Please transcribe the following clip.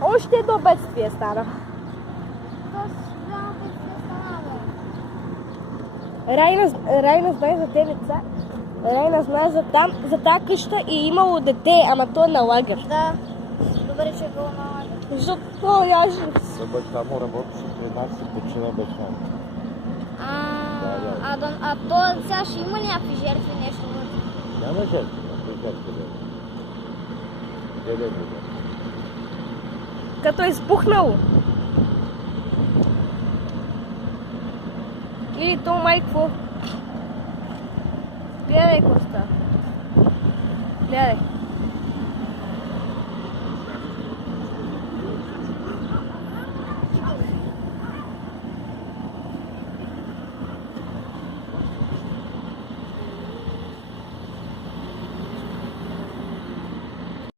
Още едно бедствие стана. Райна знае за те деца. Райна знае за там, за тази къща и имало дете, ама то е на лагер. Да. Добре, че е било на лагер. Защото яжи. Само работеше при нас и почина баща. А то сега ще има ли някакви жертви, нещо? Няма жертви, Дели. Като е избухнало. И то майко. Гледай какво става. Гледай.